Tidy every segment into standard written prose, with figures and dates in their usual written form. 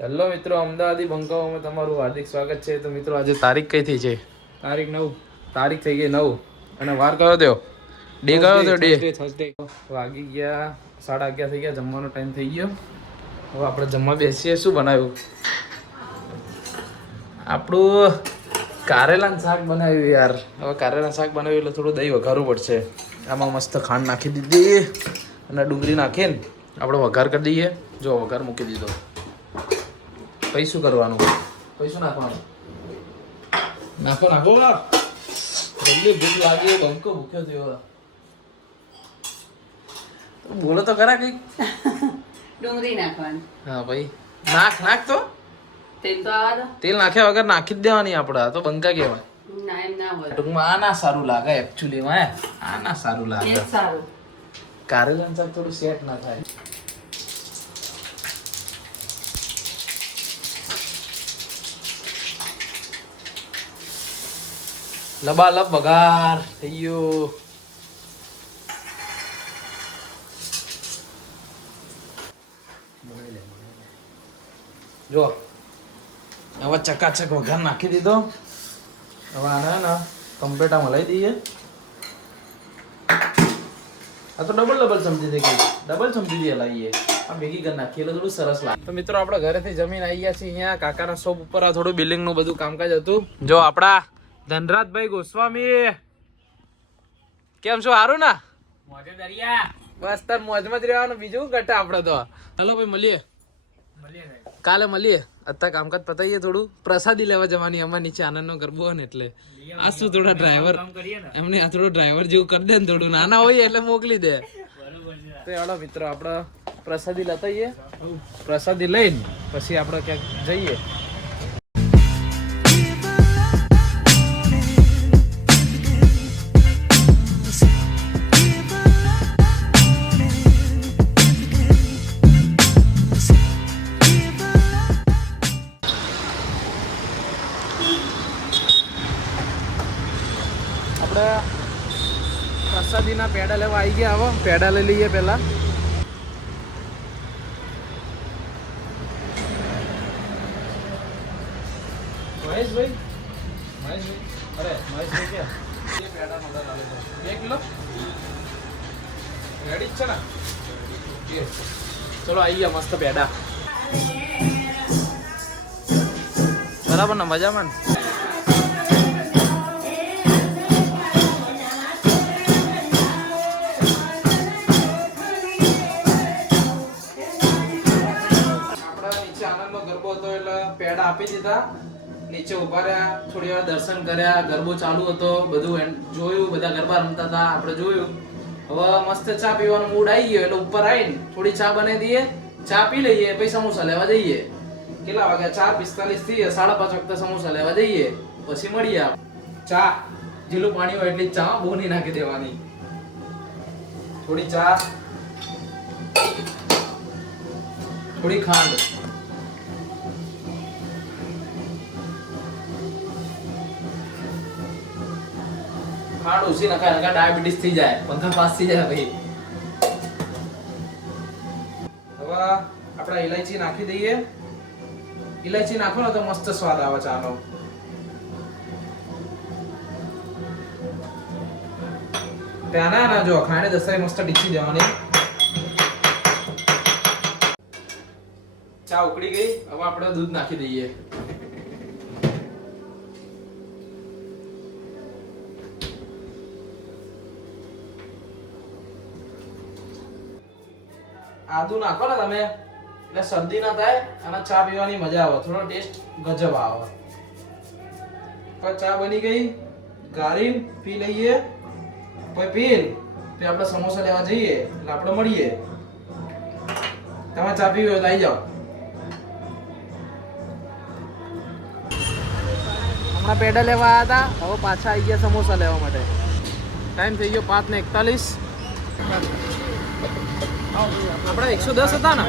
Hello મિત્રો, અમદાવાદી બંકાઓમાં તમારું હાર્દિક સ્વાગત છે. તો મિત્રો આજે તારીખ કઈ થઈ છે? તારીખ 9. તારીખ થઈ ગઈ 9 અને વાર કયો થયો? ડે કયો થયો? Day Thursday. વાગી ગયા 11:30 થઈ ગયા, જમવાનો ટાઈમ થઈ ગયો. હવે આપણે જમવા બેસીએ. શું બનાવ્યું? આપણું કારેલાનું શાક બનાવ્યું યાર. હવે કારેલાનું શાક બનાવ્યું એટલે થોડું દહીં વઘારવું પડશે. આમાં મસ્ત ખાંડ નાખી દીધી અને ડુંગળી નાખીને આપણે વઘાર કરી દઈએ. જો વઘાર મૂકી દીધો. પછી શું કરવાનું? પછી શું નાખવાનું? નાખો નાખો. જલ્દી ભૂખ લાગી, બંકો ભૂખ્યો થયો. બોલો તો ખરા કઈક. ડુંગળી નાખવાની. હા ભાઈ, નાખ તો. તેલ તો આવા દો. તેલ નાખ્યા વગર નાખી જ દેવાની આપણે. આ તો બંકા કહેવાય. ના એમ ના હોય. ટૂંકમાં આ ના સારું લાગે એકચ્યુઅલીમાં. આ ના સારું લાગે. એ સારું. કારેલાનું શાક થોડું સેટ ના થાય. લબાલબ વઘાર થઈ ગયો. જો હવે ચકાચક વઘાર નાખી દીધો. હવે આને ને કમ્પ્લેટા મલાઈ દઈએ. આ તો ડબલ ચમચી થઈ ગઈ. ડબલ ચમચી હલાવીએ. આ ભેગી કરી નાખીએ એટલે થોડું સરસ લાગે. તો મિત્રો આપણે ઘરેથી જમીન આવી ગયા છીએ. અહીંયા કાકાના શોપ ઉપર આ થોડું બિલ્ડિંગ નું બધું કામકાજ હતું. જો આપડા ધનરાજભાઈ ગોસ્વામી, કેમ છો? સારું ને? મોજે દરિયા. બસ તાર મોજમાં જ રહેવાનું, બીજું ઘટે આપડે તો. હલો ભાઈ, મળીએ કાલે મળીએ. અત્યારે કામકાજ પતાઈએ. થોડું પ્રસાદી લેવા જવાની. અમાર નીચે આનંદ નો ગરબો હોય ને એટલે આ શું થોડા ડ્રાઈવર એમને આ થોડું ડ્રાઈવર જેવું કરી દે ને, થોડું નાના હોય એટલે મોકલી દે. તો એવડો મિત્રો આપણે પ્રસાદી લેતા આવીએ. પ્રસાદી લઈને પછી આપણે ક્યાંક જઈએ. પ્રસાદીના પેડા લેવા આવી ગયા. આવો પેડા લઈ લઈએ પેલા. મહેશભાઈ, અરે મહેશભાઈ ક્યાં? એ પેડા નો ઓર્ડર આલ્યો છે 2 કિલો. રેડી જ છે ને? ચલો આવી ગયા મસ્ત પેડા. બરાબર ને? મજામાં ને? પેડા આપી દીધા. નીચે ઉભા રહ્યા, થોડી વાર દર્શન કર્યા. ગરબો ચાલુ હતો, બધું જોયું. બધા ગરબા રમતા હતા, આપણે જોયું. હવે મસ્ત ચા પીવાનો મૂડ આવી ગયો એટલે ઉપર આવીને થોડી ચા બનાવી દઈએ. ચા પી લઈએ, પછી સમોસા લેવા જઈએ. કેટલા વાગ્યા? 4:45 થી 5:30 વખતે સમોસા લેવા જઈએ. પછી મળીએ. ચા જેટલું પાણી હોય એટલી ચા બહુ નહીં નાખી દેવાની. થોડી ચા, થોડી ખાંડ. ખાંડ ઓછી નખાય, ડાયાબિટીસ થઈ જાય, પંખા પાસ થઈ જાય ભાઈ. હવે આપણે ઇલાયચી નાખી દઈએ. ઇલાયચી નાખો ને તો મસ્ત સ્વાદ આવે ચાનો. ત્યાં ના જો ખાંડ દસાઈ મસ્ત ડીચી દેવાની. ચા ઉકળી ગઈ. હવે આપણે દૂધ નાખી દઈએ. આદુ નાખો ને તમે એટલે શરદી ના થાય અને ચા પીવાની મજા આવે. થોડો ટેસ્ટ ગજબ આવે. પણ ચા બની ગઈ. ગાળીને પી લઈએ. પછી પીને પછી આપણે સમોસા લેવા જઈએ એટલે આપણે મળીએ. તમે ચા પીવી હોય તો આવી જાઓ. હમણાં પેડા લેવા આવ્યા હતા, હવે પાછા આવી ગયા સમોસા લેવા માટે. ટાઈમ થઈ ગયો 5:41. આપણે 110 હતા ને?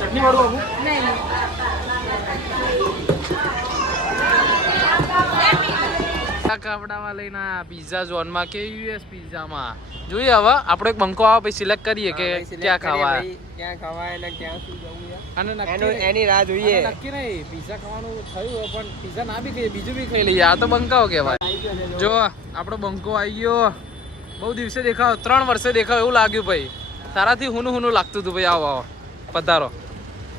ચટણી વાળું આપું? કાપડામાં લઈને આયા પિઝા ઝોનમાં કે યુએસ પિઝામાં જોઈએ હવે આપણે એક બંકો આવે પછી સિલેક્ટ કરીએ કે ક્યાં ખાવા ક્યાં ખવાય અને ક્યાં શું જવું છે. અને નક્કી એની રાહ જોઈએ. અને નક્કી નહીં પિઝા ખાવાનું થયું પણ પિઝા ના બી ખાઈએ બીજું બી ખાઈ લઈએ આ તો બંકાઓ કહેવાય જો આપણો બંકો આવી ગયો બહુ દિવસે દેખાવ 3 વર્ષે દેખાવ એવું લાગ્યું ભાઈ તારાથી હુનું હુનું લાગતું હતું ભાઈ આવો આવો પધારો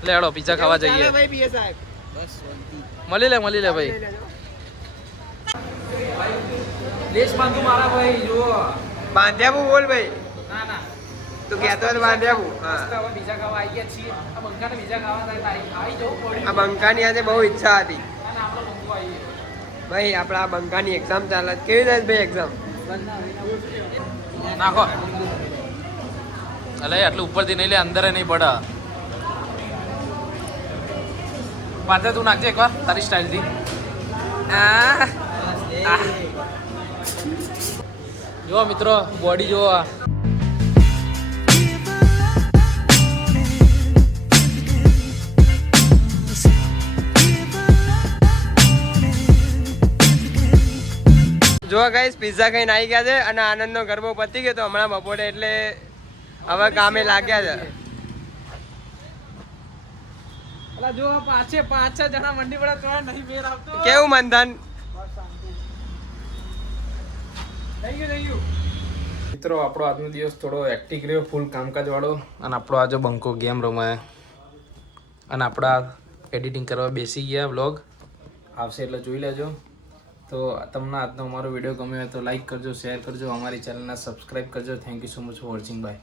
લેડો પિઝા ખાવા જઈએ ચાલો ભાઈ પીએ સાહેબ. મળી લે ભાઈ લેસ બાંધું મારા ભાઈ જો બાંધ્યાવું બોલ ભાઈ. ના ના તું કહેતો હોય તો બાંધ્યાવું. મસ્ત હવે બીજા ખાવા આવી ગયા છીએ આ બંકાને બીજા ખાવા આવી જવું પડ્યું આ બંકાની આજે બહુ ઈચ્છા હતી અને આપણો બંકો આવી ગયો ભાઈ. આપણા બંકાની એક્ઝામ ચાલે છે. કેવી જાય ભાઈ એક્ઝામ? નાખો અલે આટલું ઉપરથી નહીં લે અંદર નહીં પડે પાછા તું નાખજે એકવાર તારી સ્ટાઇલથી જો મિત્રો બોડી જો જો ગાઈસ પિઝા ખાઈને આવી ગયા છે અને આનંદનો ગરબો પતી ગયો તો હમણાં બપોરે એટલે હવે કામે લાગ્યા છે. અલા જો પાંચ છ જણા મંડી પડે તો નહીં મેર આવતો કેવું મંથન? મિત્રો આપણો આજનો દિવસ થોડો એક્ટિવ રહ્યો ફૂલ કામકાજ વાળો અને આપણો આજે બંકો ગેમ રમાય અને આપણા એડિટિંગ કરવા બેસી ગયા વ્લોગ આવશે એટલે જોઈ લેજો તો તમને આજનો અમારો વિડીયો ગમ્યો હોય તો લાઈક કરજો શેર કરજો અમારી ચેનલને સબસ્ક્રાઈબ કરજો thank you so much for watching bye